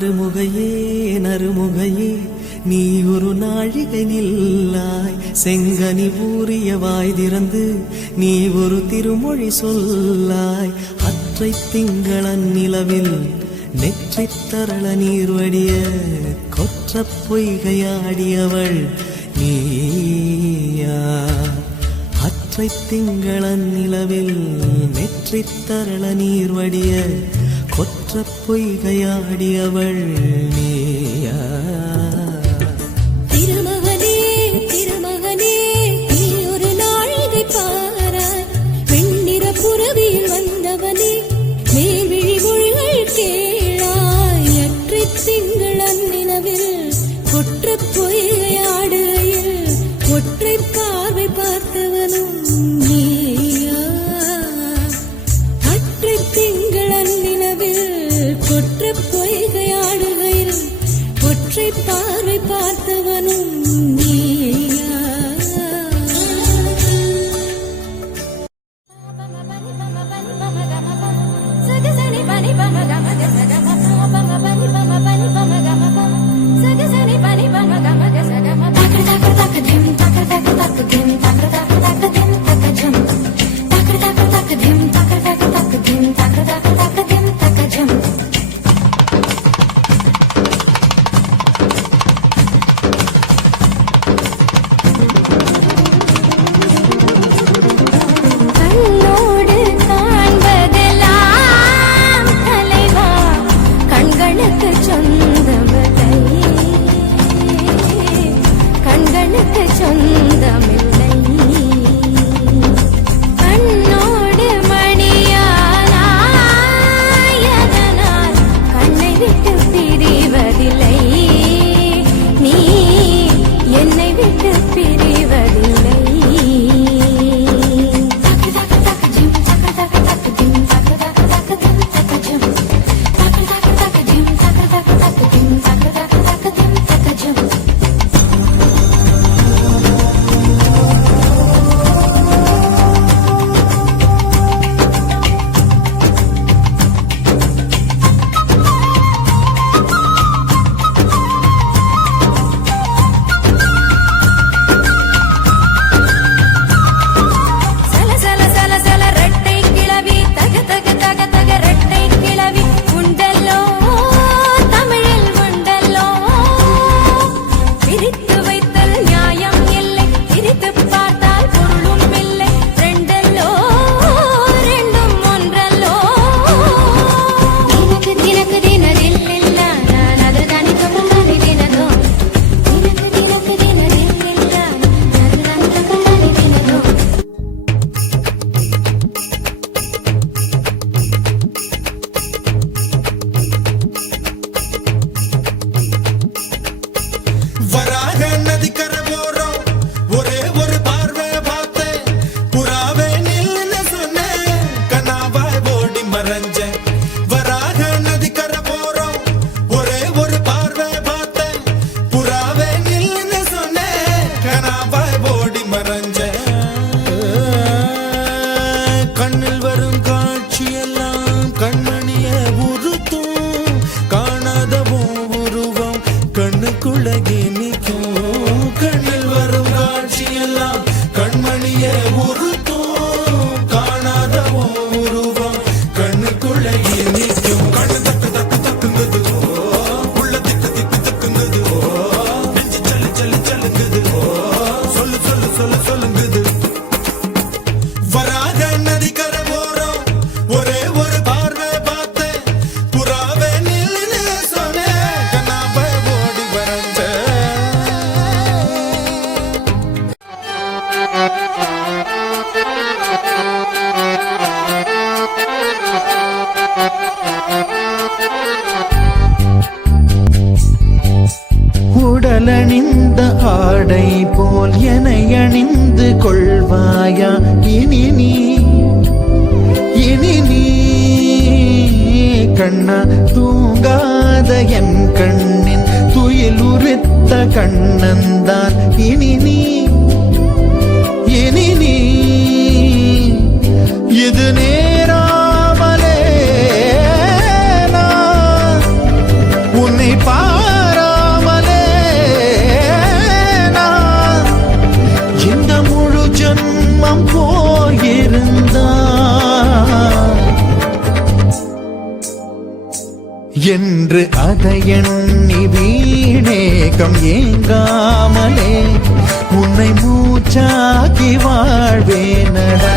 நறுமுகையே நறுமுகையே நீ ஒரு நாழிகை நில்லாய் செங்கனி ஊறிய வாய் திறந்து நீ ஒரு திருமொழி சொல்லாய் அற்றை திங்களன் நிலவில் நெற்றி தரள நீர் வடிய கொற்ற பொய்கையாடியவள் நீயா அற்றை திங்களன் நிலவில் நெற்றி தரள நீர் வடிய கொற்ற பொய்கையாடியவள் நீயா திருமகனே திருமகனே நீ ஒரு நாழிகை பாராய் வெண்ணிற புறவியில் வந்தவனே மேல்விழி மொழிகள் கேளாய் அற்றை திங்களன் நிலவில் கொற்ற பொய்கையாடுகையில் ஒற்றை பார்வை பார்த்தவனும் நீயா அற்றை திங்களன் நிலவில் கொற்ற பொய்கையாடுகையில் ஒற்றை பார்வை பார்த்தவனும் நீயா உடலணிந்த ஆடை போல் என அணிந்து கொள்வாயா இனி நீ கண்ணா தூங்காத என் கண்ணின் துயில் உரித்த கண்ணந்தான் இனி நீ இது நேராமலே நான் உன் என்று அதை எண்ணி வீணேகம் ஏங்காமலே உன்னை மூச்சாக்கி வாழ்வேனடா.